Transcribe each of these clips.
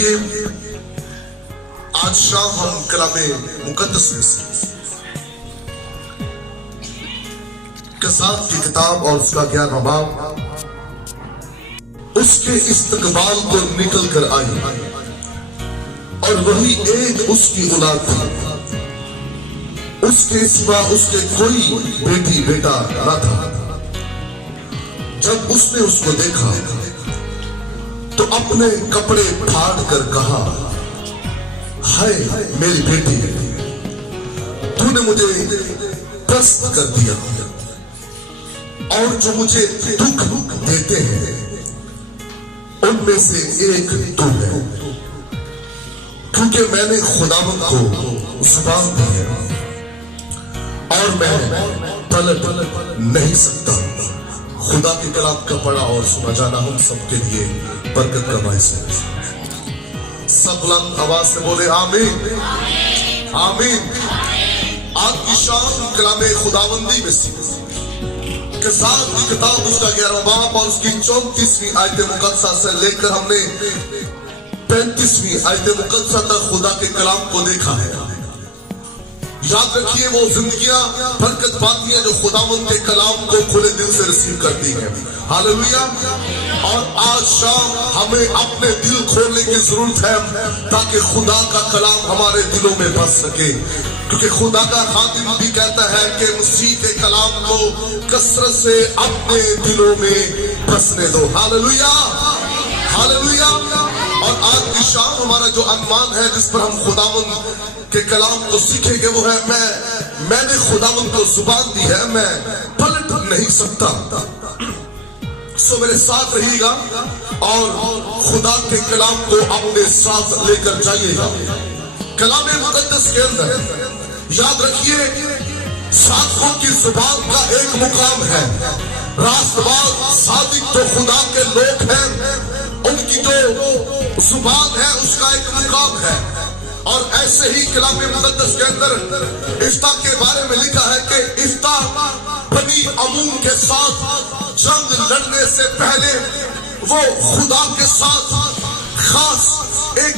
आइए आज शाम हम कलामे मुकद्दस में से कसाब की किताब और उसका 11वां बाब उसके इस्तकबाल को निकल कर आई और वही एक उसकी औलाद थी, उसके सिवा उसके कोई बेटी बेटा न था। जब उसने उसको देखा तो अपने कपड़े फाड़ कर कहा, हाय मेरी बेटी, तूने मुझे त्रस्त कर दिया और जो मुझे दुख देते हैं उनमें से एक तू है, क्योंकि मैंने खुदावंद को जुबान दी है और मैं पलट नहीं सकता। खुदा के कलाम का पढ़ा और सुना जाना हम सबके लिए बरकत का बाइस है। सब बुलंद आवाज से बोले आमीन आमीन। आज की शाम कलामे खुदावंदी में से कसाब की किताब उसका 11वां बाब और उसकी 34वीं आयत मुकद्दसा से लेकर हमने 35वीं आयत मुकद्दसा तक खुदा के कलाम को देखा है। याद रखिए वो जिंदगियां बरकत पाती हैं जो खुदावंद के कलाम को खुले दिल से रिसीव करती हैं। हालेलुया। और आज शाम हमें अपने दिल खोलने की जरूरत है ताकि खुदा का कलाम हमारे दिलों में बस सके, क्योंकि खुदा का खादिम भी कहता है कि मसीह के कलाम को कसरत से अपने दिलों में बसने दो। Hallelujah hallelujah. और आज की शाम हमारा जो अनुमान है जिस पर हम खुदावंद के कलाम को सीखेंगे वो है मैंने खुदावंद को जुबान दी है, मैं पलट नहीं सकता। सो मेरे साथ रहिएगा और खुदा के कलाम को अपने साथ लेकर जाइएगा। कलामे मुकद्दस के अंदर याद रखिए साधकों की जुबान का एक मुकाम है, रास्तबाज सादिक तो खुदा के लोग हैं, उनकी जो जुबान है उसका एक मुकाम है। और ऐसे ही कलामे मुकद्दस के अंदर इफ्ता के बारे में लिखा है कि इफ्ता बनी अमून के साथ जंग लड़ने से पहले वो खुदा के साथ खास एक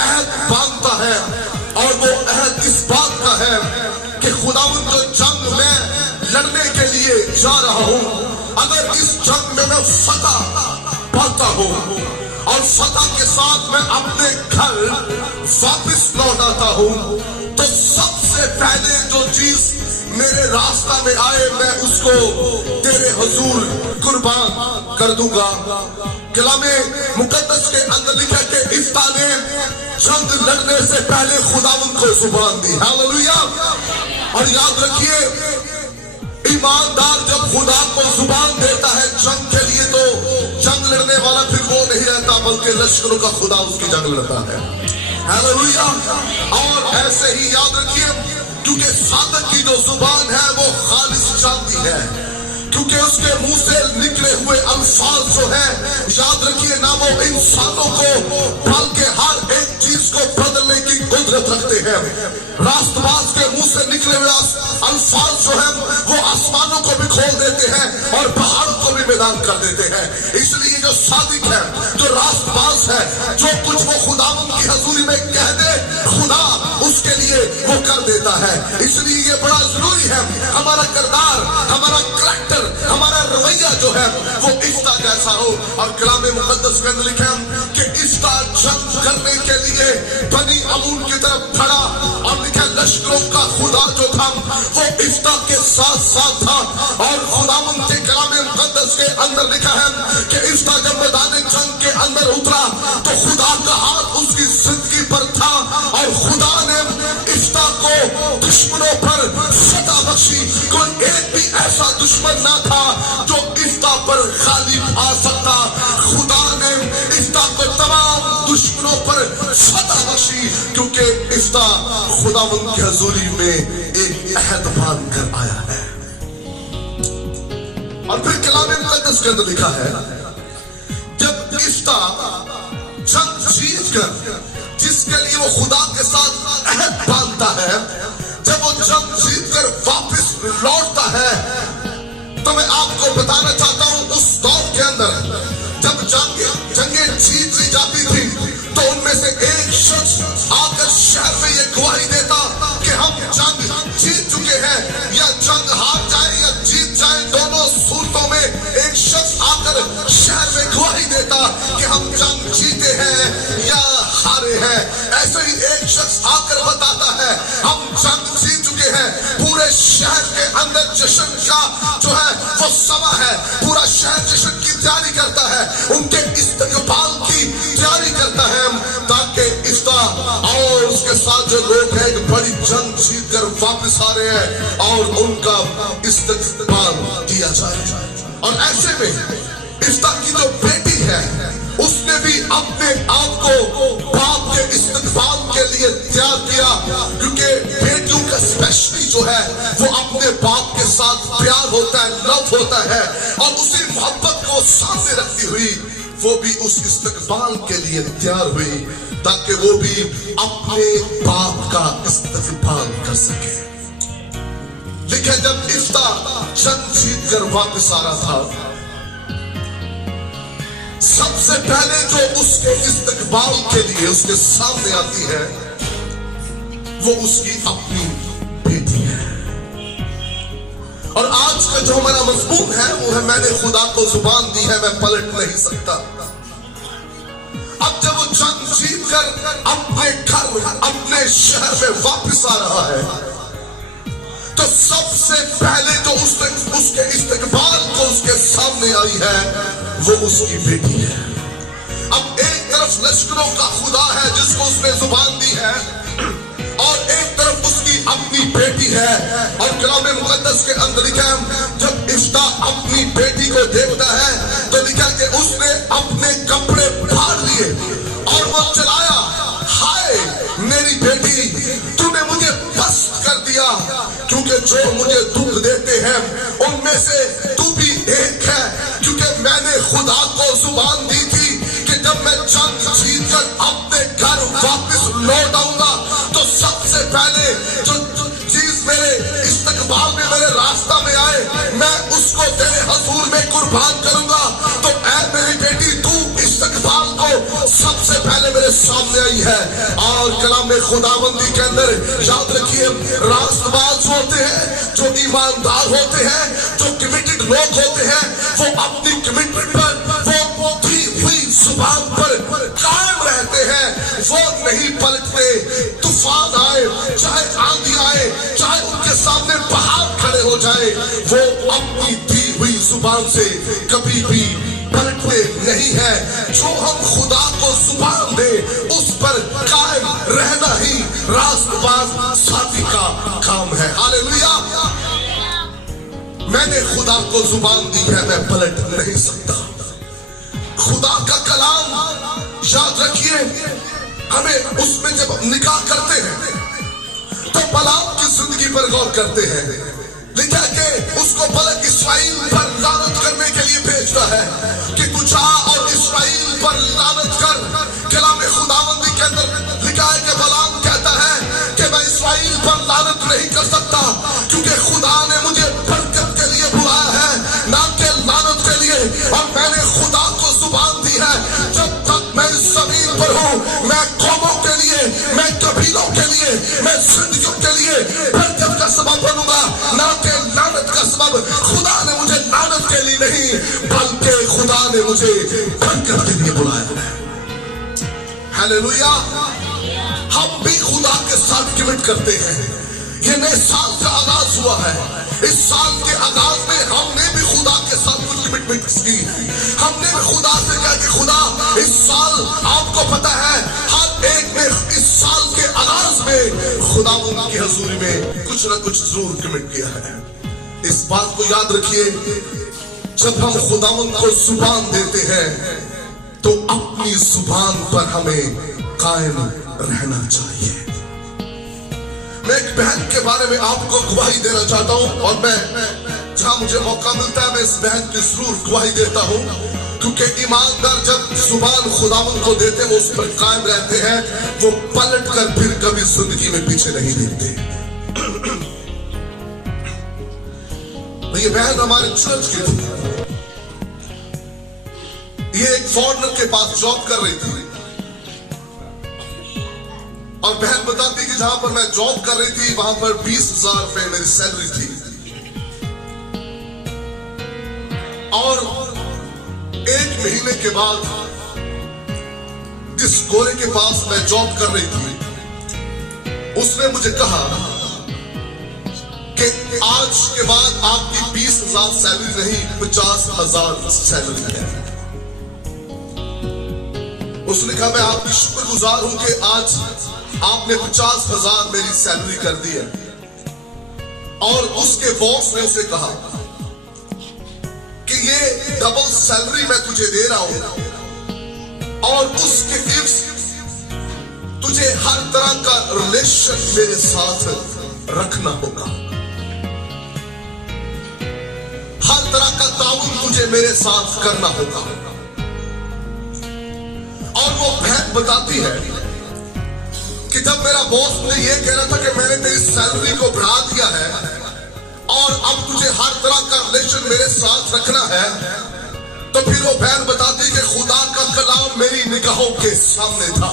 अहद बांधता है और वो अहद इस बात का है कि खुदावंद जो जंग में लड़ने के लिए जा रहा हूं, अगर इस जंग में मैं फतह पाता हूं और फतह के साथ मैं अपने घर वापस लौट आता हूं तो सबसे पहले जो चीज मेरे रास्ता में आए मैं उसको तेरे हुजूर कुर्बान कर दूंगा। कलामे मुकद्दस के अंदर लिखा कि इफ्ता ने जंग लड़ने से पहले खुदावंद को जुबान दी। हालेलुया। और याद रखिए ईमानदार जब खुदा को जुबान देता है जंग के लिए तो जंग लड़ने वाला फिर वो नहीं रहता बल्कि लश्करों का खुदा उसकी जंग लड़ता है। हालेलुया। और ऐसे ही याद रखिए क्योंकि सादक की जो जुबान है वो खालिस चांदी है, क्योंकि उसके मुंह से निकले हुए अल्फाज जो है याद रखिए ना वो इंसानों को बल्कि हर एक चीज को बदलने की कुदरत रखते हैं। रास्तबाज के मुंह से निकले हुए अल्फाज जो है वो आसमानों को भी खोल देते हैं और पहाड़ों को भी मैदान कर देते हैं। इसलिए जो सादिक है जो रास्तबाज है जो कुछ वो खुदावंद की हजूरी में कह दे खुदा उसके लिए वो कर देता है। इसलिए ये बड़ा जरूरी है हमारा किरदार हमारा करैक्टर हमारा रवैया जो है वो इफ्ता जैसा हो। और कलामे मुकद्दस के अंदर लिखा कि इफ्ता जंग करने के लिए बनी अमून की तरफ खड़ा और लिखा लश्करों का खुदा जो था वो इफ्ता के साथ साथ था। और खुदावंद के कलामे मुकद्दस के अंदर लिखा है कि इफ्ता जब मैदान जंग के अंदर उतरा तो खुदा का हाथ उसकी जिंदगी पर था और खुदा ने इफ्ता को दुश्मनों पर फतह बख्शी। कोई एक भी ऐसा दुश्मन ना था जो इफ्ता पर गालिब आ सकता। खुदा ने इफ्ता को तमाम दुश्मनों पर फतह बख्शी क्योंकि इफ्ता खुदावंद की हजूरी में एक अहद बांध कर आया है। और फिर कलामे मुकद्दस के अंदर लिखा है जब इफ्ता जंग जीत कर जिसके लिए वो खुदा के साथ अहद बांधता है, जब वो जंग जीत कर वापस लौटता है तो मैं आपको बताना चाहता हूं उस दौर के अंदर जब जंगें जीत ली जाती थी तो उनमें से शहर में ये गवाही देता कि हम जंग जीत चुके हैं, या जंग हार जाए या जीत जाए, दोनों सूरतों में एक शख्स आकर शहर में गवाही देता कि हम जंग जीते हैं या हारे हैं। ऐसे ही एक शख्स आकर बताता है हम जंग जीत चुके हैं। पूरे शहर के अंदर जश्न का जो है वो समा है, पूरा शहर जश्न की तैयारी करता है, उनके इस्तकबाल की तैयारी करता है, ताकि इफ्ता और उसके साथ जो लोग हैं एक बड़ी जंग जीत कर वापस आ रहे हैं और उनका इस्तकबाल किया जाए। और ऐसे में इफ्ता की जो बेटी है उसने भी अपने आप को बाप के इस्तकबाल के लिए तैयार किया, क्योंकि बेटियों का स्पेशली जो है वो अपने बाप के साथ प्यार होता है, लव होता है, और उसी मोहब्बत को सामने रखती हुई वो भी उस इस्तकबाल के लिए तैयार हुई ताकि वो भी अपने बाप का इस्तकबाल कर सके। लिखा जब इफ्ता जंग जीत कर वापस आ रहा था, सबसे पहले जो उसके इस्तकबाल के लिए उसके सामने आती है वो उसकी अपनी बेटी है। और आज का जो हमारा मजमून है वो है मैंने खुदा को जुबान दी है मैं पलट नहीं सकता। अब जब वो जंग जीत कर अपने घर अपने शहर में वापस आ रहा है तो सबसे पहले जो उसके इस्तकबाल को उसके सामने आई है वो उसकी बेटी है। अब एक तरफ लश्करों का खुदा है जिसको उसने जुबान दी है, और एक तरफ उसकी अपनी बेटी है। और कलाम मुकद्दस के अंदर लिखा है जब इफ्ता अपनी बेटी को देखता है तो लिखा कि उसने अपने कपड़े फाड़ लिए और वो चलाया, हाय मेरी बेटी तूने मुझे पस्त कर दिया, क्योंकि जो मुझे दुख देते हैं उनमें से तू भी एक है, क्योंकि मैंने खुदा को जुबान दी थी कि जब मैं जंग जीत कर अपने घर वापस लौट आऊंगा तो सबसे पहले जो चीज मेरे इस्तकबाल में मेरे रास्ता में आए मैं उसको तेरे हजूर में कुर्बान करूंगा। तो ऐ मेरी बेटी तू इस्तकबाल को सबसे पहले मेरे सामने आई है। और कलाम में खुदाबंदी के अंदर याद रखिए रास्तबाज होते हैं, जो ईमानदार होते हैं, जो कमिटेड लोग होते हैं, वो अपनी कमिटमेंट पर वो दी हुई जुबान पर कायम रहते हैं, वो नहीं पलटते। तूफान आए, चाहे आंधी आए, चाहे उनके सामने पहाड़ खड़े हो जाए, वो अपनी दी हुई जुबान से कभी भी पलटते नहीं है। जो हम खुदा को जुबान दे उस पर कायम रहना ही रास्तबाज साथी का काम है। हालेलुया। मैंने खुदा को जुबान दी है मैं पलट नहीं सकता। खुदा का कलाम याद रखिए, हमें उसमें जब निकाह करते हैं तो बलाम की जिंदगी पर गौर करते हैं। लिखा कि उसको बलक इस्राएल पर लानत करने के लिए भेजता है कि तू जा और इस्राएल पर लानत कर। कलाम खुदावंदी के अंदर लिखा है कि बलाम कहता है कि मैं इस्राएल पर लानत नहीं कर सकता, क्योंकि खुदा ने मुझे बरकत के लिए बुलाया है ना कि लानत के लिए। और मैंने खुदा को जुबान दी है जब तक मैं इस जमीन पर हूँ मैं कौमों के लिए, मैं कबीलों के लिए, मैं जिंदगियों के लिए बरकत का सबब बनूंगा ना कि लानत का सबब। खुदा ने मुझे लानत के लिए नहीं बल्कि खुदा ने मुझे बरकत के लिए बुलाया। हालेलुया। हम भी खुदा के साथ कमिट करते हैं। ये नए साल का आगाज हुआ है, इस साल के आगाज में हमने भी खुदा के साथ कुछ कमिटमेंट की। हमने भी खुदा से कहा कि खुदा इस साल आपको पता है हर एक ने इस साल के आगाज में खुदा की हजूरी में कुछ ना कुछ जरूर कमिट किया है। इस बात को याद रखिए, जब हम खुदावंद को जुबान देते हैं तो अपनी जुबान पर हमें कायम रहना चाहिए। मैं एक बहन के बारे में आपको गवाही देना चाहता हूं, और मैं जहां मुझे मौका मिलता है मैं इस बहन की जरूर गवाही देता हूं, क्योंकि ईमानदार जब जुबान खुदावंद को देते हैं वो उस पर कायम रहते हैं, वो पलट कर फिर कभी जिंदगी में पीछे नहीं देखते। ये बहन हमारे चर्च की थी, ये एक फॉरेनर के पास जॉब कर रही थी। اور بہن بتاتی کہ جہاں پر میں جاب کر رہی تھی وہاں پر 20,000 روپے میری سیلری تھی، اور 1 مہینے کے بعد جس گورے کے پاس میں جاب کر رہی تھی اس نے مجھے کہا کہ آج کے بعد آپ کی 20,000 سیلری نہیں 50,000 سیلری ہے۔ اس نے کہا میں آپ کی شکر گزار ہوں کہ آج آپ نے 50,000 میری سیلری کر دی ہے۔ اور اس کے باس نے اسے کہا کہ یہ ڈبل سیلری میں تجھے دے رہا ہوں اور اس کے عوض تجھے ہر طرح کا ریلیشن میرے ساتھ رکھنا ہوگا، ہر طرح کا تعاون تجھے میرے ساتھ کرنا ہوگا۔ اور وہ بہن بتاتی ہے کہ جب میرا باس مجھے یہ کہہ رہا تھا کہ میں نے تیری سیلری کو بڑھا دیا ہے اور اب تجھے ہر طرح کا ریلیشن میرے ساتھ رکھنا ہے، تو پھر وہ بہن بتاتی کہ خدا کا کلام میری نگاہوں کے سامنے تھا،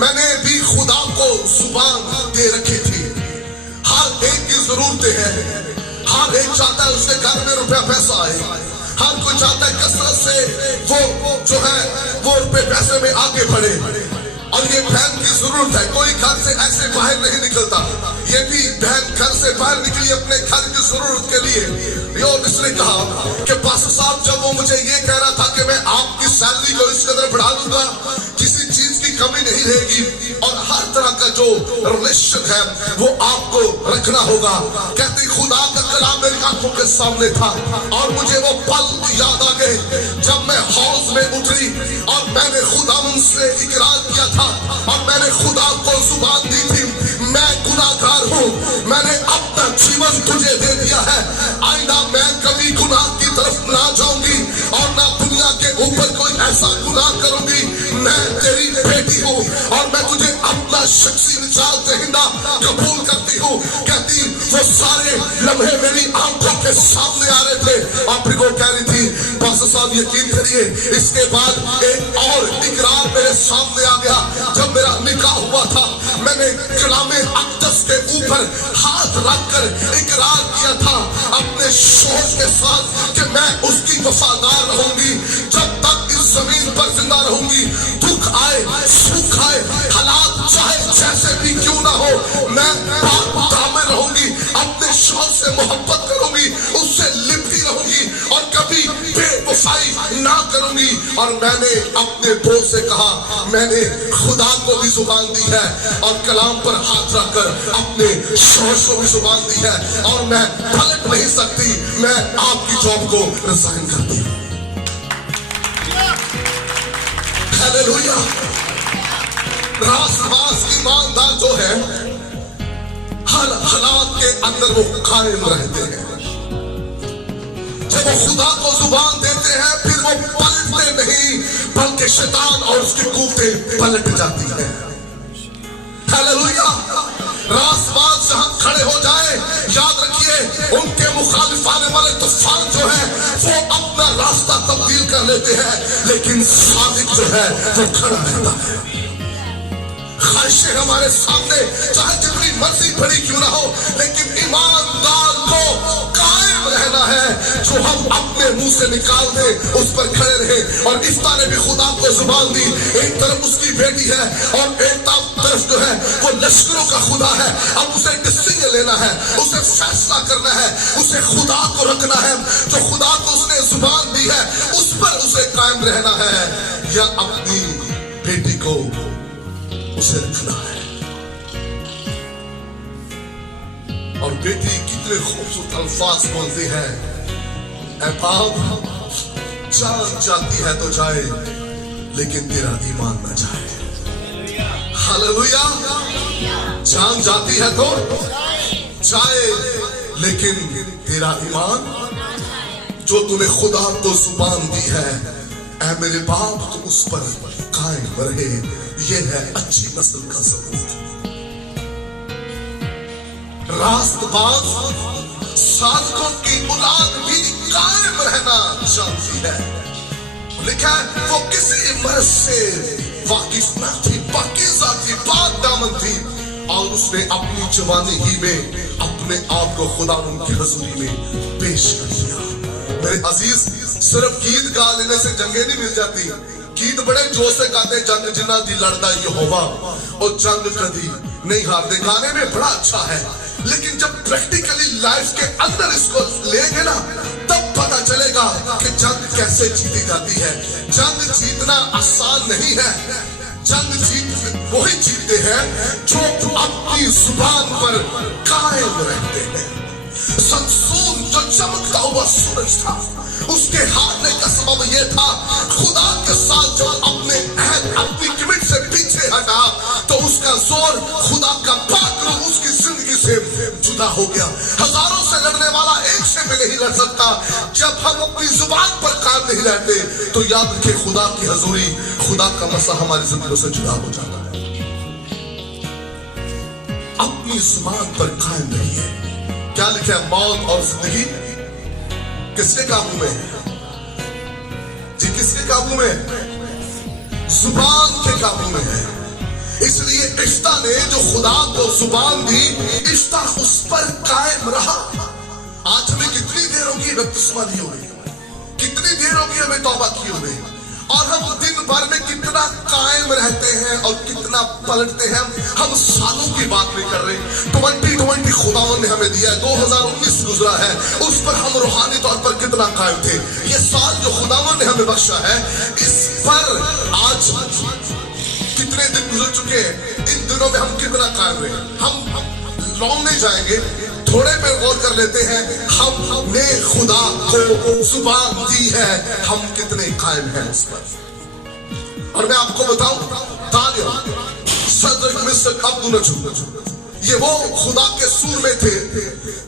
میں نے بھی خدا کو زبان دے رکھی تھی۔ ہر ایک کی ضرورتیں ہیں، ہر ایک چاہتا ہے اس کے گھر میں روپیہ پیسہ آئے، ہر کوئی چاہتا ہے کثرت سے وہ جو ہے وہ روپے پیسے میں آگے بڑھے، اور یہ بہن کی ضرورت ہے۔ کوئی گھر سے ایسے باہر نہیں نکلتا، یہ بھی بہن گھر سے باہر نکلی اپنے گھر کی ضرورت کے لیے۔ اس نے کہا کہ پاسٹر صاحب جب وہ مجھے یہ کہہ رہا تھا کہ میں آپ کی سیلری کو اس قدر بڑھا دوں گا کسی چیز کی کمی نہیں رہے گی اور ہر طرح کا جو ریلیشن ہے وہ آپ کو رکھنا ہوگا، کہتی خدا کا کلام میری آنکھوں کے سامنے تھا اور مجھے وہ پل یاد آ گئے جب میں حوض میں اتری اور میں نے خدا سے اقرار کیا تھا اور میں نے خدا کو زبان دی تھی میں گناہگار ہوں، میں نے اپنا جیون تجھے دے دیا ہے، آئندہ میں کبھی گناہ کی طرف نہ جاؤں گی اور نہ دنیا کے اوپر کوئی ایسا گناہ کروں گی، میں تیری بیٹی ہوں اور میں تجھے اپنا شخصی نجات دہندہ قبول کرتی ہوں۔ کہتی وہ سارے لمحے میری آنکھوں کے سامنے آ رہے تھے اور پھر وہ کہہ رہی تھی پاسٹر صاحب یقین کریے اس کے بعد ایک اور اقرار میرے سامنے آ گیا۔ جب میرا نکاح ہوا تھا میں نے کلام اقدس کے اوپر ہاتھ رکھ کر اقرار کیا تھا اپنے شوہر کے ساتھ کہ میں اس کی وفادار رہوں گی جب تک اس زمین پر زندہ رہوں گی، دکھ آئے سکھ آئے حالات چاہے جیسے بھی کیوں نہ ہو، میں پاک دامن رہوں گی، اپنے شوہر سے محبت کروں گی، اس سے لپٹی رہوں گی اور کبھی بے وفائی نہ کروں گی۔ اور میں نے اپنے دوست سے کہا میں نے خدا کو بھی زبان دی ہے اور کلام پر ہاتھ رکھ کر اپنے شوہر کو بھی زبان دی ہے اور میں پلٹ نہیں سکتی، میں آپ کی جاب کو ریزائن کرتی ہوں۔ ہیلیلویا۔ راست باز ایماندار جو ہے ہر حالات کے اندر وہ قائم رہتے ہیں، جب وہ خدا کو زبان دیتے ہیں پھر وہ پلٹتے نہیں بلکہ شیطان اور اس کی قوتیں پلٹ جاتی ہیں۔ ہیلیلویا۔ راست باز جہاں کھڑے ہو جائے یاد رکھیے ان کے مخالف آنے والے طوفان جو ہے وہ اپنا راستہ تبدیل کر لیتے ہیں لیکن صادق جو ہے وہ کھڑا رہتا ہے۔ خواہشیں ہمارے سامنے چاہے جتنی مرضی بڑی کیوں نہ ہو لیکن ایماندار کو قائم رہنا ہے، جو ہم اپنے منہ سے نکال دیں اس پر کھڑے رہیں۔ اور افتاح نے بھی خدا کو زبان دی، ایک طرف اس کی بیٹی ہے اور ایک طرف جو ہے وہ لشکروں کا خدا ہے، اب اسے ڈسیژن لینا ہے، اسے فیصلہ کرنا ہے، اسے خدا کو رکھنا ہے، جو خدا کو اس نے زبان دی ہے اس پر اسے قائم رہنا ہے یا اپنی بیٹی کو اسے رکھنا ہے۔ اور بیٹی کتنے خوبصورت الفاظ بولتی ہے، اے باپ جان جاتی ہے تو جائے لیکن تیرا ایمان نہ جائے۔ ہاللویا۔ جان جاتی ہے تو جائے لیکن تیرا ایمان، جو تو نے خدا کو زبان دی ہے اے میرے باپ تو اس پر قائم رہے، یہ ہے اچھی نسل کا ثبوت۔ راست باز صادقوں کی اولاد بھی قائم رہنا چاہتی ہے۔ لکھا ہے وہ کسی مرض سے واقف نہ تھی، پاکیزہ تھی، پاک اور اس نے اپنی جوانی ہی میں اپنے آپ کو خدا ان کی حضوری میں پیش کر دیا. میرے عزیز، صرف گیت گا لینے سے جنگیں نہیں مل جاتی. گیت بڑے جوش سے گاتے، جنگ جنا دی لڑتا یہوہ اور جنگ کبھی نہیں ہارتے. گانے میں بڑا اچھا ہے، لیکن جب پریکٹیکلی لائف کے اندر اس کو لیں گے نا تب پتا چلے گا کہ جنگ کیسے جیتی جاتی ہے. جنگ جیتنا آسان نہیں ہے. جنگ جیت وہی جیتتے ہیں جو اپنی زبان پر قائم رہتے ہیں. سمسون جو چمکتا ہوا سورج تھا، اس کے ہارنے کا سبب یہ تھا خدا کے ساتھ جو اپنے عہد اپنی کمٹ سے پیچھے ہٹا تو اس کا زور خدا کا پاک روح اس کی زندگی سے جدا ہو گیا. ہزاروں سے لڑنے والا ایک سے بھی نہیں لڑ سکتا. جب ہم اپنی زبان پر قائم نہیں رہتے تو یاد رکھے خدا کی حضوری، خدا کا مسئلہ ہماری زندگیوں سے جدا ہو جاتا ہے. اپنی زبان پر قائم رہیے. کیا لکھا ہے؟ موت اور زندگی کس کے قابو میں ہے؟ جی کس کے قابو میں ہے؟ زبان کے قابو میں ہے. اس لیے عشتہ نے جو خدا کو زبان دی، عشتہ اس پر قائم رہا. آج ہمیں کتنی دیر ہوگی بپتسمہ دی ہوئی، کتنی دیر ہوگی ہمیں توبہ کی ہوئی، اور ہم دن بھر میں کتنا قائم رہتے ہیں اور کتنا پلٹتے ہیں. ہم سالوں کی بات نہیں کر رہے. 2020 خداوند نے ہمیں دیا ہے، 2019 گزرا ہے، اس پر ہم روحانی طور پر کتنا قائم تھے. یہ سال جو خداوند نے ہمیں بخشا ہے، اس پر آج کتنے دن گزر چکے ہیں، ان دنوں میں ہم کتنا قائم رہے. ہم لانگ نہیں جائیں گے، تھوڑے پہ غور کر لیتے ہیں. ہم نے خدا کو زبان دی ہے، ہم کتنے قائم ہیں اس پر. اور میں آپ کو بتاؤں، دانیال، شدرک، مشک، عبدالنجو، یہ وہ خدا کے سور میں تھے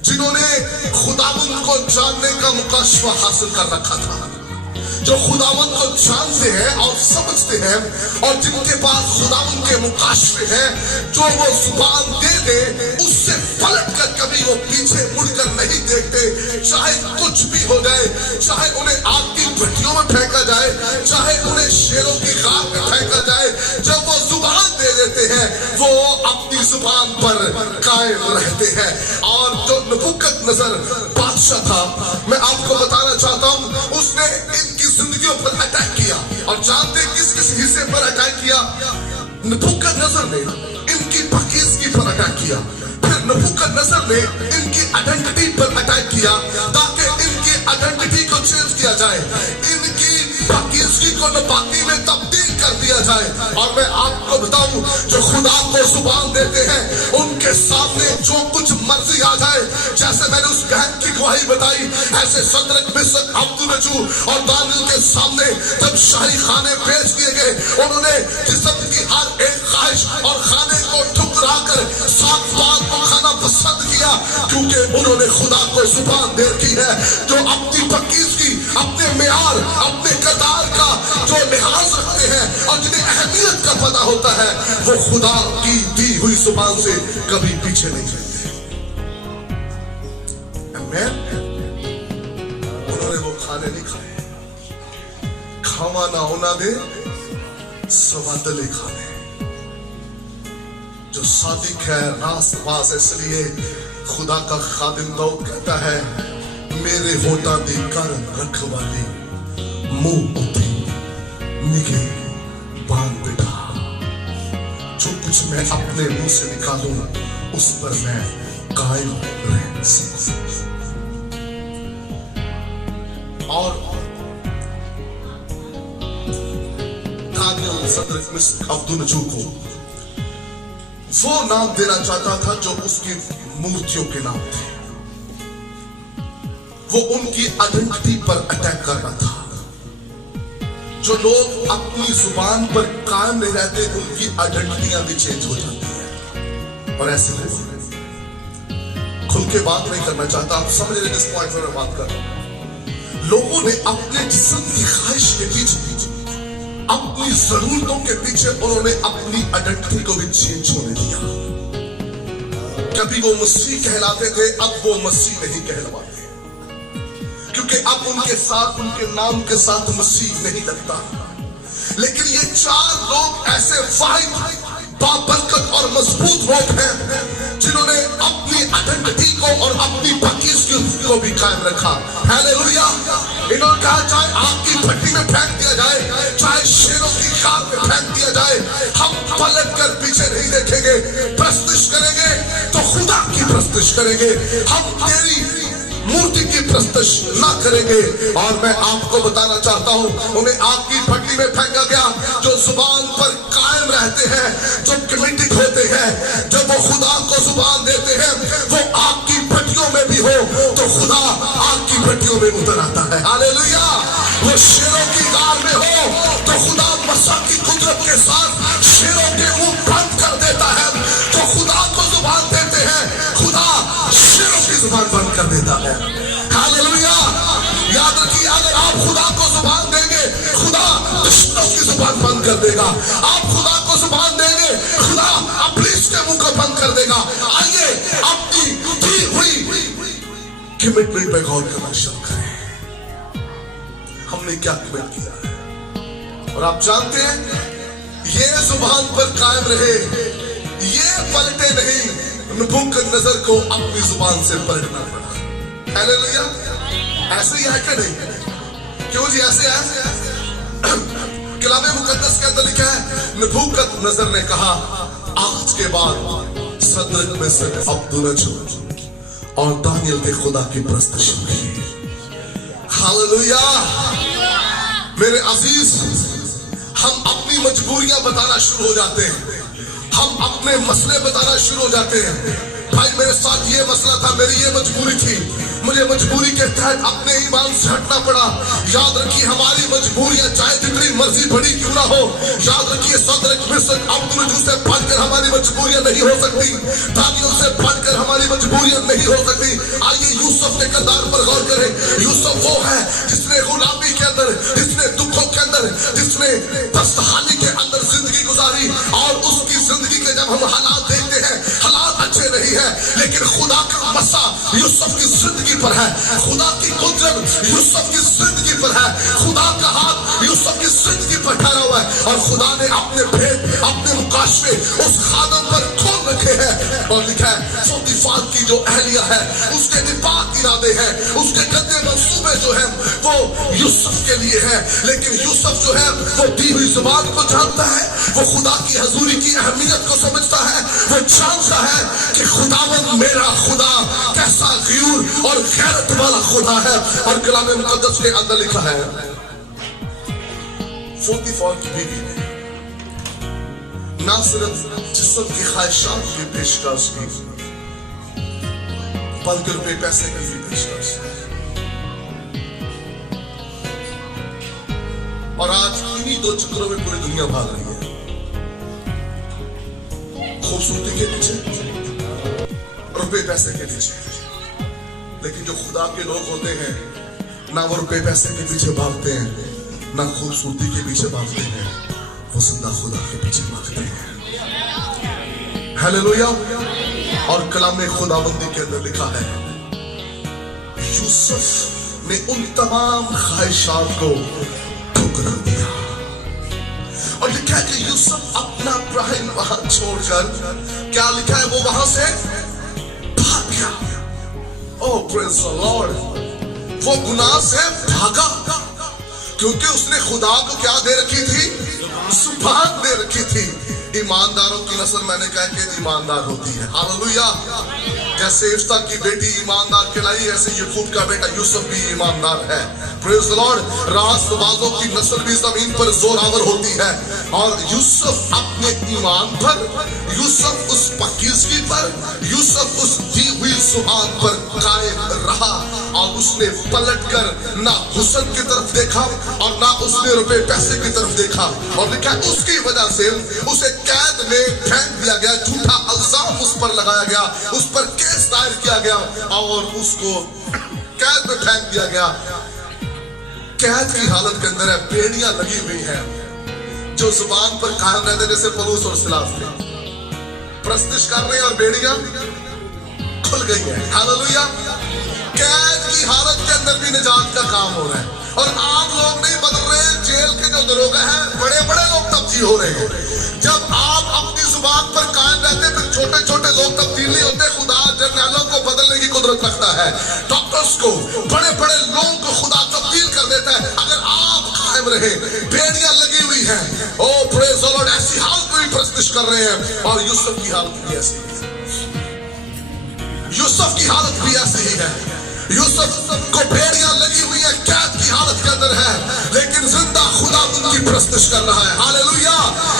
جنہوں نے خداوند کو جاننے کا مکاشفہ حاصل کر رکھا تھا، جو خداوند کو جانتے ہیں اور سمجھتے ہیں، اور جن کے پاس خداوند کے مکاشفے ہیں. جو وہ زبان دے دے اس سے پلٹ کر کبھی وہ پیچھے مڑ کر نہیں دیکھتے. چاہے کچھ بھی ہو جائے، چاہے انہیں آگ کی بھٹیوں میں پھینکا جائے، چاہے انہیں شیروں کی غار میں پھینکا جائے، جب وہ زبان دے دیتے ہیں وہ اپنی زبان پر قائم رہتے ہیں. اور جو نبوکدنضر بادشاہ تھا، میں آپ کو بتانا چاہتا ہوں، اس نے ان کی زندگیوں پر اٹیک کیا. اور جانتے کس کس حصے پر اٹیک کیا؟ نبوکدنضر نے ان کی پاکیزگی پر اٹیک کیا. پھر نبوکدنضر نے ان کی آئیڈینٹی پر اٹیک کیا تاکہ ان کی آئیڈینٹی کو چینج کیا جائے، ان کی پاکیزگی کو ناپاکی میں تبدیل کر دیا جائے. اور میں آپ کو بتاؤں، جو خدا کو زبان دیتے ہیں ان کے سامنے جو کچھ مرضی آ جائے، جیسے میں نے اس بہن کی گواہی بتائی، ایسے شدرک، مشک، عبدالنجو اور دانیال کے سامنے جب شاہی خانے پیش کیے گئے، انہوں نے جسم کی ہر ایک خواہش اور کھانے کو ٹھکرا کر ساتھ بات کو کھانا پسند کیا، کیونکہ انہوں نے خدا کو زبان دے رکھی ہے. جو اپنی پاکیزگی، اپنے معیار، اپنے کردار کا جو لحاظ رکھتے ہیں اور جنہیں اہمیت کا پتہ ہوتا ہے، وہ خدا کی دی ہوئی زبان سے کبھی پیچھے نہیں رہتے. انہوں نے وہ کھانے نہیں کھائے، کھاوا نہ ہونا دے سوادلے کھانے. جو صادق ہے، راست باز، اس لیے خدا کا خادم داؤد کہتا ہے، میرے ہوٹاں دی کر رکھ والی منہ اٹھی نگے بان بٹھا. جو کچھ میں اپنے منہ سے نکالوں اس پر میں قائم رہ سکوں. اور دانیال، شدرک، مشک، عبدالنجو کو وہ نام دینا چاہتا تھا جو اس کی مورتیوں کے نام تھے. وہ ان کی آئیڈینٹی پر اٹیک کر رہا تھا. جو لوگ اپنی زبان پر قائم نہیں رہتے ان کی آئیڈینٹیاں بھی چینج ہو جاتی ہیں. اور ایسے لوگ کھل کے بات نہیں کرنا چاہتا، آپ سمجھ رہے جس پوائنٹ میں بات کر رہا ہوں. لوگوں نے اپنے جسم کی خواہش کے پیچھے، اپنی ضرورتوں کے پیچھے انہوں نے اپنی آئیڈینٹی کو بھی چینج ہونے دیا. کبھی وہ مسیح کہلاتے تھے، اب وہ مسیح نہیں کہلواتے، کیونکہ اب ان کے ساتھ، ان کے نام کے ساتھ مسیح نہیں لگتا. لیکن یہ چار لوگ ایسے واحد، بابرکت اور मजबूत लोग हैं जिन्होंने अपनी आइडेंटिटी को और अपनी पाकीज़गी को भी कायम रखा। हालेलुया। इन्होंने कहा चाहे आग की भट्टी में फेंक दिया जाए, चाहे शेरों की खाल में फेंक दिया जाए, हम पलट कर पीछे नहीं देखेंगे। प्रस्तुत करेंगे तो खुदा की प्रस्तुत करेंगे, हम तेरी मूर्ति की प्रस्तुत ना करेंगे। और मैं आपको बताना चाहता हूँ, उन्हें आग की भट्टी में फेंका गया। जो जुबान पर कायम रहते हैं, जो कमिटेड होते हैं, जब वो खुदा को जुबान देते हैं, वो आग की भट्टियों में भी हो तो खुदा आग की भट्टियों में उतर आता है। हालेलुया। वो शेरों की गाल में हो तो खुदा मसा की कुदरत के साथ शेरों के मुंह बंद कर देता है। तो खुदा को जुबान देते हैं, खुदा शेरों की जुबान बंद कर देता है। हालेलुया। याद रखिए, अगर आप खुदा को जुबान देंगे, खुदा दुश्मनों की जुबान बंद कर देगा। आप खुदा को जुबान देंगे, खुदा इब्लीस के मुंह को बंद कर देगा। आइए अपनी दी हुई कमिटमेंट पे गौर करना शुरू करें। हमने क्या कमिट किया है? और आप जानते हैं, ये जुबान पर कायम रहे, ये पलटे नहीं। नबूकदनेस्सर को अपनी जुबान से पलटना पड़ा। हालेलुया। ऐसे ही है कि नहीं? क्यों जी ऐसे है? कलामे मुकद्दस के अंदर लिखा है, नबूकदनेस्सर ने कहा, आज के बाद सदरक में से अब्दुल्लाह और दानियल के खुदा की प्रस्तुत की। हालेलुया। मेरे अजीज, हम अपनी मजबूरियां बताना शुरू हो जाते हैं, हम अपने मसले बताना शुरू हो जाते हैं। भाई मेरे साथ ये मसला था, मेरी ये मजबूरी थी, मुझे मजबूरी के तहत अपने ईमान से हटना पड़ा। याद रखिए, हमारी मजबूरियां चाहे जितनी मर्जी बड़ी क्यों ना हो, याद रखिए सदरक मिस्र अब्दुल्लाह से बढ़कर हमारी मजबूरियां नहीं हो सकती, दानियल से बढ़कर हमारी मजबूरियां नहीं हो सकती। आइए यूसुफ के किरदार पर गौर करें। यूसुफ वो है जिसने गुलामी के अंदर, जिसने दुखों के अंदर, जिसने दस्तहाली के अंदर जिंदगी गुजारी। और उसकी जिंदगी के जब हम हालात देखते हैं, हालात अच्छे नहीं है, लेकिन खुदा का मसा यूसुफ की जिंदगी पर है, खुदा की कुदरत यूसुफ की जिंदगी पर है, खुदा का हाथ यूसुफ की जिंदगी पर ठहरा हुआ है। और खुदा ने अपने भेद, अपने मुकाशफे उस खादम पर खोल रखे हैं। और लिखा है, पोतीफार की जो अहलिया है, उसके निपाक इरादे हैं, उसके गंदे मंसूबे जो है वो यूसुफ के लिए है। लेकिन यूसुफ जो है वो दी हुई जुबान को जानता है, वो खुदा की हजूरी की अहमियत को समझता है, वो जानता है कि खुदावंद मेरा खुदा कैसा गयूर और गैरत वाला खुदा है। और कलामे मुकद्दस के अंदर लिखा है, पोतीफार की बीवी ने ना सिर्फ जिस्म की ख्वाहिशात की पेशकश की, बल्कि रुपए पैसे की भी पेशकश। और आज इन्हीं दो चक्रों में पूरी दुनिया भाग रही है, खूबसूरती के पीछे, रुपए पैसे के पीछे। लेकिन जो खुदा के लोग होते हैं, ना वो रुपए पैसे के पीछे भागते हैं, ना खूबसूरती के पीछे भागते हैं, वो जिंदा खुदा के पीछे भागते हैं। हालेलुया। और कलाम खुदाबंदी के अंदर लिखा है, यूसुफ ने उन तमाम ख्वाहिशात को ठुकरा दिया। और लिखा है कि यूसुफ अपना प्राइम वहां छोड़कर, क्या लिखा है, वो वहां से भाग गया। ओह प्रेज़ द लॉर्ड। वो गुनाह से भागा क्योंकि उसने खुदा को क्या दे रखी थी? जुबान दे रखी थी। ईमानदारों की नस्ल मैंने कहा कि ईमानदार होती है। हालेलुया। जैसे इफ्ता की बेटी ईमानदार कहलाई, ऐसे यकूब का बेटा यूसुफ भी ईमानदार है। Praise the Lord. रास्तबाजों की नस्ल भी जमीन पर जोरावर होती है। और यूसुफ अपने ईमान पर, यूसुफ उस पाकीज़गी पर, यूसुफ उस दी हुई जुबान पर कायम रहा। और उसने पलटकर ना हुस्न की तरफ देखा और ना उसने रुपए पैसे की तरफ देखा। और लिखा उसकी वजह से उसे कैद में फेंक दिया गया, झूठा इल्जाम उस पर लगाया गया, उस पर केस दायर किया गया और उसको कैद में फेंक दिया गया। कैद की हालत के अंदर है, बेड़ियां लगी हुई हैं जो जुबान पर कायम रहते, जैसे पलूस और सिलास थे, प्रस्तुत कर रहे हैं और बेड़ियां खुल गई है। हालेलुया। कैद की हालत के अंदर भी निजात का काम हो रहा है। और आम लोग नहीं बदल रहे, जेल के जो दरोगा हैं, बड़े बड़े लोग तब्दील हो रहे हैं। जब आप अपनी जुबान पर कायम रहते लोग तब्दील नहीं होते, खुदा जर्नैलों को बदलने की कुदरत रखता है, डॉक्टर्स को, बड़े बड़े लोगों को खुदा तब्दील कर देता है अगर आप कायम रहे। बेड़ियां लगी हुई हैं, ओ प्रेज द लॉर्ड, ऐसी हालत में भी प्रस्तुत कर रहे हैं। और यूसुफ की हालत भी ऐसी है, यूसुफ की हालत भी ऐसी ही है। यूसुफ को बेड़ियां लगी हुई है, कैद की हालत के अंदर है, लेकिन जिंदा खुदा उनकी प्रस्तुत कर रहा है। हालेलुया।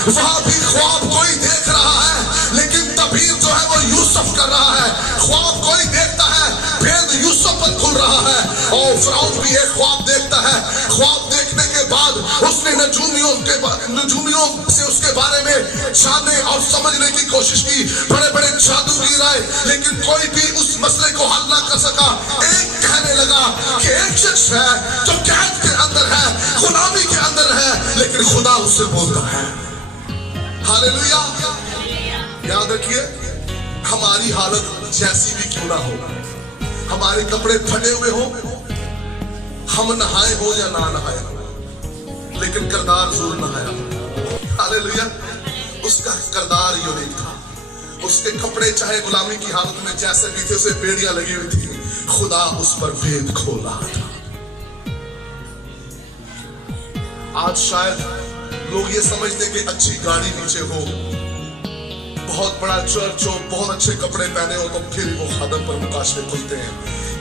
वहां भी ख्वाब कोई देख रहा है, लेकिन तबीर जो है वो यूसुफ कर रहा है। ख्वाब कोई देखता है, भेद यूसुफ पर खुल रहा है। और फिरौन भी एक ख्वाब देखता है, ख्वाब देखने के बाद उसने नजूमियों से उसके बारे में जानने और समझने की कोशिश की, बड़े बड़े जादूगर आए, लेकिन कोई भी उस मसले को हल ना कर सका। एक कहने लगा कि एक शख्स है जो कैद के अंदर है, गुलामी के अंदर है, लेकिन खुदा उससे बोलता है। हालेलुया। याद रखिए, हमारी हालत जैसी भी क्यों ना हो, हमारे कपड़े फटे हुए हो, हम नहाए हो या ना नहाए हो, लेकिन किरदार जरूर नहाया। हालेलुया। उसका किरदार यूनिक था, उसके कपड़े चाहे गुलामी की हालत में जैसे भी थे, उसे बेड़ियां लगी हुई थी, खुदा उस पर भेद खोल रहा था। आज शायद लोग ये समझते कि अच्छी गाड़ी नीचे हो, बहुत बड़ा चर्च हो, बहुत अच्छे कपड़े पहने हो, तो फिर वो खादम पर मुकाशवे खुलते हैं।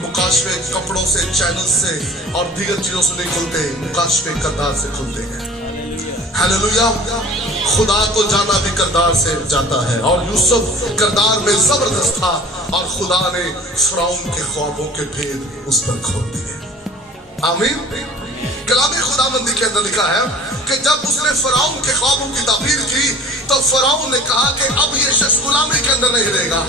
मुकाशवे कपड़ों से, चैनल से और दीगर चीजों से नहीं खुलते, मुकाशवे किरदार से खुलते हैं। हालेलुया। खुदा को जाना भी किरदार से जाता है, और यूसुफ किरदार में जबरदस्त था, और खुदा ने फिरौन के ख्वाबों के भेद उस पर खोल दिए। आमीन। कलामे खुदाबंदी के अंदर लिखा है कि जब उसने फिरौन के ख्वाबों की ताबीर की, तो फिरौन ने कहा कि अब ये शख्स गुलामी के अंदर नहीं रहेगा,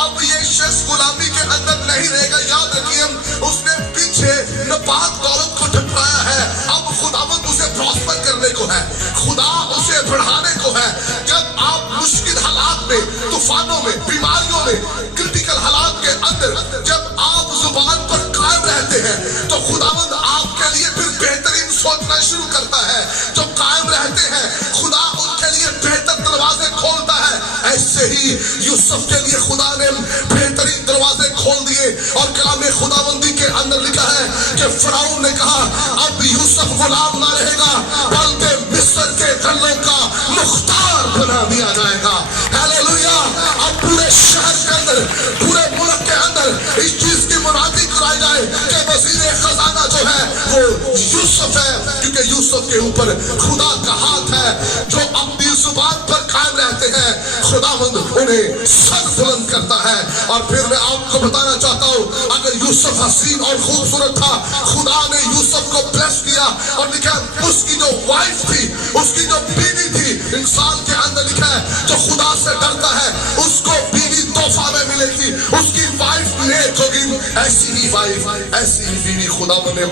अब ये शख्स गुलामी के अंदर नहीं रहेगा। याद रखिए, उसने पीछे नापाक दौलत को ठुकराया है, अब खुदावंद उसे प्रॉस्पर करने को है, खुदा उसे बढ़ाने को है। जब आप मुश्किल हालात में, तूफानों में, बीमारियों में, क्रिटिकल हालात के अंदर जब आप जुबान पर कायम रहते हैं, तो खुदावंद आपके लिए फिर बेहतरीन सोचना शुरू करता है। जो कायम रहते हैं, खुदा उनके लिए बेहतर दरवाजे खोलता है। ऐसे ही यूसुफ के लिए खुदा ने बेहतरीन दरवाजे खोल दिए। और कलामे खुदाबंदी के अंदर लिखा है कि फिरौन ने कहा अब यूसुफ गुलाम ना रहेगा, बल्कि मिस्र के गल्लों का मुख्तार बना दिया जाएगा। हालेलुया। अब पूरे शहर के अंदर, पूरे मुल्क के अंदर इस चीज की मुनादी कराई जाए कि वजीर खजाना जो है वो यूसुफ है, क्योंकि यूसुफ के ऊपर खुदा का हाथ है। जो अपनी जुबान पर कायम रहते हैं, खुदावंद उन्हें सर बुलंद करता है। और फिर मैं आपको बताना चाहता हूँ, अगर यूसुफ हसीन और खूबसूरत था, खुदा ने यूसुफ को ब्लेस किया। और लिखा उसकी जो वाइफ थी, उसकी जो बीवी थी, इंसान के अंदर लिखा है जो खुदा से डरता है उसको बीवी तोहफा में मिलेगी, उसकी वाइफ नेक होगी। ऐसी ही वाइफ, ऐसी ही बीवी खुदावंद ने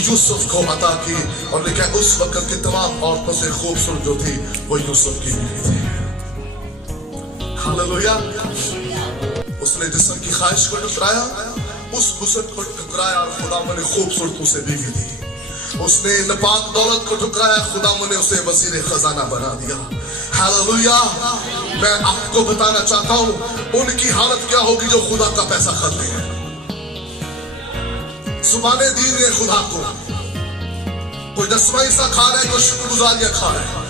यूसुफ को अता की। और लिखा उस वक्त की तमाम औरतों से खूबसूरत जो थी वो यूसुफ की बीवी थी। हालेलुया। उसने जिस्म की ख्वाहिश को ठुकराया, उस हुस्न को ठुकराया, और खुदावंद ने खूबसूरत उसे बीवी दी। उसने नापाक दौलत को ठुकराया, खुदावंद ने उसे वजीर खजाना बना दिया। हालेलुया। मैं आपको बताना चाहता हूं उनकी हालत क्या होगी जो खुदा का पैसा खाते हैं। जुबाने दी है खुदा को, कोई 10वां हिस्सा खा रहा है, कोई शुक्रगुजारियां खा रहा है।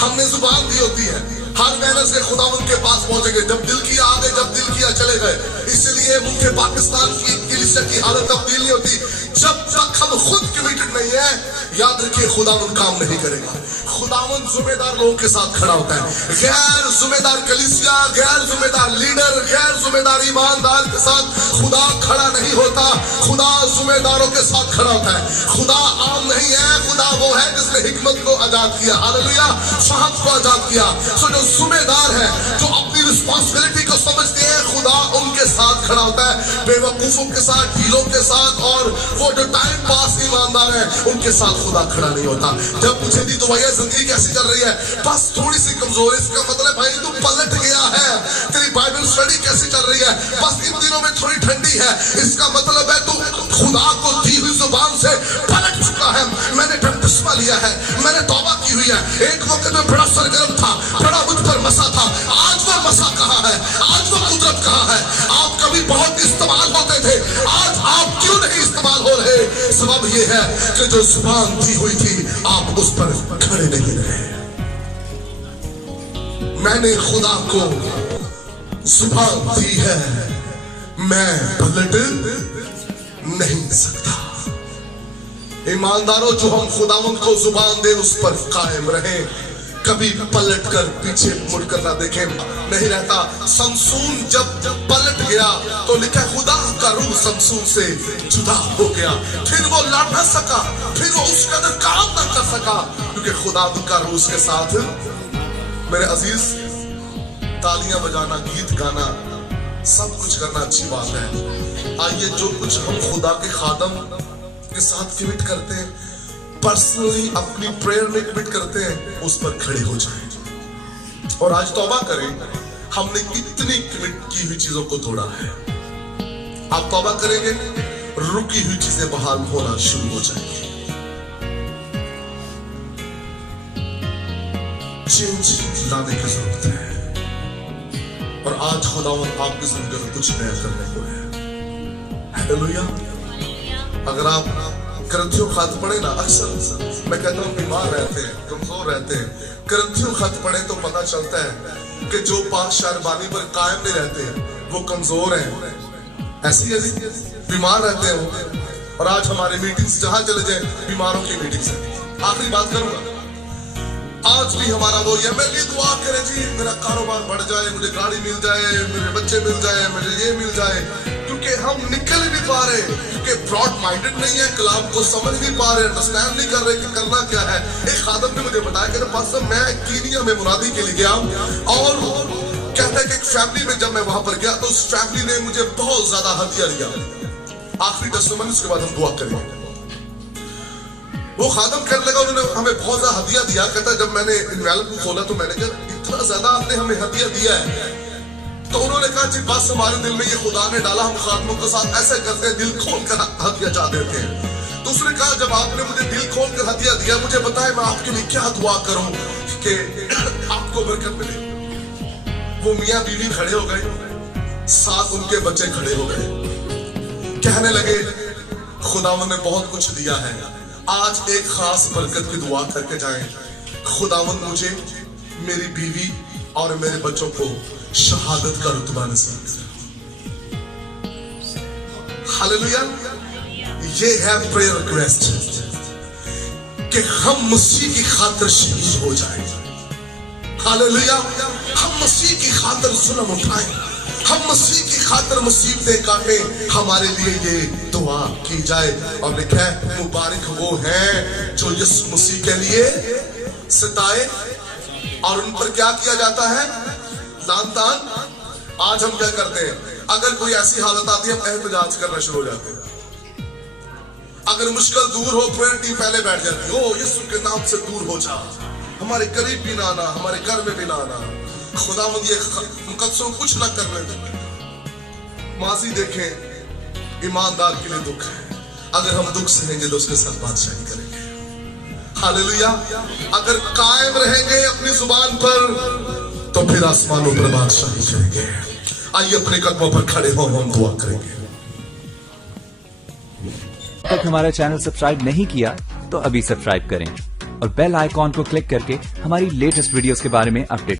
हमने जुबान दी होती है, हर मेहनत से खुदावंद के पास पहुंचेंगे, जब दिल किया आ गए, जब दिल किया चले गए। इसलिए मुल्क पाकिस्तान की कलीसिया की हालत तब्दील नहीं होती जब तक हम खुद कमिटेड नहीं है। याद रखिए, खुदावंद काम नहीं करेगा। खुदावंद जिम्मेदार लोगों के साथ खड़ा होता है। गैर जिम्मेदार कलीसिया, गैर जिम्मेदार लीडर, गैर जिम्मेदार ईमानदार के साथ खुदा खड़ा नहीं होता। खुदा जिम्मेदारों के साथ खड़ा होता है। खुदा आम नहीं है, खुदा वो है जिसने हिकमत को आजाद किया, हालेलुया, फहम को आजाद किया। सो जो जिम्मेदार है, जो अपनी रिस्पांसिबिलिटी को समझते हैं, खुदा उनके साथ खड़ा होता है। बेवकूफों के साथ, ढीलों के साथ, और वो जो टाइम पास ईमानदार है उनके साथ खुदा खड़ा नहीं होता। जब पूछे दी तो भैया जिंदगी कैसी चल रही है, बस थोड़ी सी कमजोर है, इसका मतलब भाई तू पलट गया है। तेरी बाइबल स्टडी कैसी चल रही है, बस इन दिनों में थोड़ी ठंडी है, इसका मतलब है तू खुदा को दी हुई जुबान से पलट चुका है। मैंने बपतिस्मा लिया है, मैंने तौबा की हुई है। एक वक्त में बड़ा सरगर्म था, बड़ा मुझ पर मसा था, आज वो पैसा कहाँ है, आज वो कुदरत कहाँ है। आप कभी बहुत इस्तेमाल होते थे, आज आप क्यों नहीं इस्तेमाल हो रहे? सबब ये है कि जो जुबान दी हुई थी आप उस पर खड़े नहीं रहे। मैंने खुदा को जुबान दी है, मैं पलट नहीं सकता। ईमानदारों, जो हम खुदावंद को जुबान दे उस पर कायम रहे, कभी पलट कर पीछे मुड़कर ना देखें। नहीं रहता। समसून जब पलट गया तो लिखा खुदा का रूह समसून से जुदा हो गया, फिर वो लड़ ना सका, फिर वो उसके अंदर काम ना कर सका, क्योंकि खुदावंद का रूह उसके साथ। मेरे अजीज, तालियां बजाना, गीत गाना, सब कुछ करना अच्छी बात है। आइए जो कुछ हम खुदा के खादम के साथ कमिट करते हैं, पर्सनली अपनी प्रेयर में कमिट करते हैं, उस पर खड़े हो जाएं और आज तौबा करें। हमने कितनी कमिट की हुई चीजों को तोड़ा है। आप तौबा करेंगे, रुकी हुई चीजें बहाल होना शुरू हो जाएंगी। चेंज लाने की जरूरत है और आज खुदावंद आपकी जिंदगी में कुछ नया करने को है। हालेलुया। अगर आप करंथियों खत पढ़े ना, अक्सर मैं कहता हूँ बीमार रहते हैं, कमजोर रहते हैं, करंथियों खत पढ़े तो पता चलता है कि जो पाक शरबानी पर कायम नहीं रहते वो कमजोर हैं, ऐसी बीमार रहते हैं वो। और आज हमारे मीटिंग्स जहां चले जाए बीमारों की मीटिंग्स है। आखिरी बात करूंगा, आज भी हमारा वो ये, मेरे लिए दुआ करें जी, मेरा कारोबार बढ़ जाए, मुझे गाड़ी मिल जाए, मेरे बच्चे मिल जाए, मुझे ये मिल जाए, क्योंकि हम निकल ही नहीं पा रहे, क्योंकि ब्रॉड माइंडेड नहीं है, कलाम को समझ नहीं पा रहे, अंडरस्टैंड नहीं कर रहे कि करना क्या है। एक खादम ने मुझे बताया कि पास्टर मैं कीनिया में मुनादी के लिए गया और कहता है कि एक फैमिली में जब मैं वहां पर गया तो उस फैमिली ने मुझे बहुत ज्यादा हदिया दिया। आखिरी टेस्टिमनी, उसके बाद हम दुआ करेंगे। वो खादम कहने लगा उन्होंने हमें बहुत ज्यादा हदिया दिया। कहता जब मैंने इन्वेलप को खोला तो मैंने कहा इतना ज्यादा आपने हमें हदिया दिया है। तो उन्होंने कहा जी बस हमारे दिल में ये खुदा ने डाला, हम खादमों के साथ ऐसे करते हैं, दिल खोल कर हदिया जा देते हैं। तो उसने कहा जब आपने मुझे दिल खोल कर हदिया दिया, मुझे बताए मैं आपके लिए क्या दुआ करूं कि आपको बरकत मिले। वो मियाँ बीवी खड़े हो गए, साथ उनके बच्चे खड़े हो गए, कहने लगे खुदावन ने बहुत कुछ दिया है, आज एक खास बरकत की दुआ करके जाएं। खुदावन मुझे, मेरी बीवी और मेरे बच्चों को शहादत का रुतबा नसीब करे। हालेलुया। ये है प्रेयर रिक्वेस्ट कि हम मसीह की खातिर शहीद हो जाएं। हालेलुया। हम मसीह की खातिर जुल्म उठाएं, हम मसीह की खातिर मुसीबतें काटें, हमारे लिए ये दुआ की जाए। और लिखा है मुबारक वो हैं जो यीशु मसीह के लिए सताए और उन पर क्या किया जाता है, लान तान। आज हम क्या करते हैं, अगर कोई ऐसी हालत आती है हम एहतजाज करना शुरू हो जाते हैं। अगर मुश्किल दूर हो, प्रेयर टीम पहले बैठ जाती है, ओ यीशु के नाम से दूर हो जा, हमारे करीब भी ना आना, हमारे घर में भी ना आना, खुदावंद ये मुकद्दसों कुछ ना करने दे। माजी देखें, ईमानदार के लिए दुख है, अगर हम दुख सहेंगे तो उसके साथ बादशाही करेंगे। हालेलुया। अगर कायम रहेंगे अपनी जुबान पर तो फिर आसमानों पर बादशाही करेंगे। आइए अपने कदमों पर खड़े हो, हम दुआ करेंगे। तक हमारा चैनल सब्सक्राइब नहीं किया तो अभी सब्सक्राइब करें और बेल आइकॉन को क्लिक करके हमारी लेटेस्ट वीडियोस के बारे में अपडेट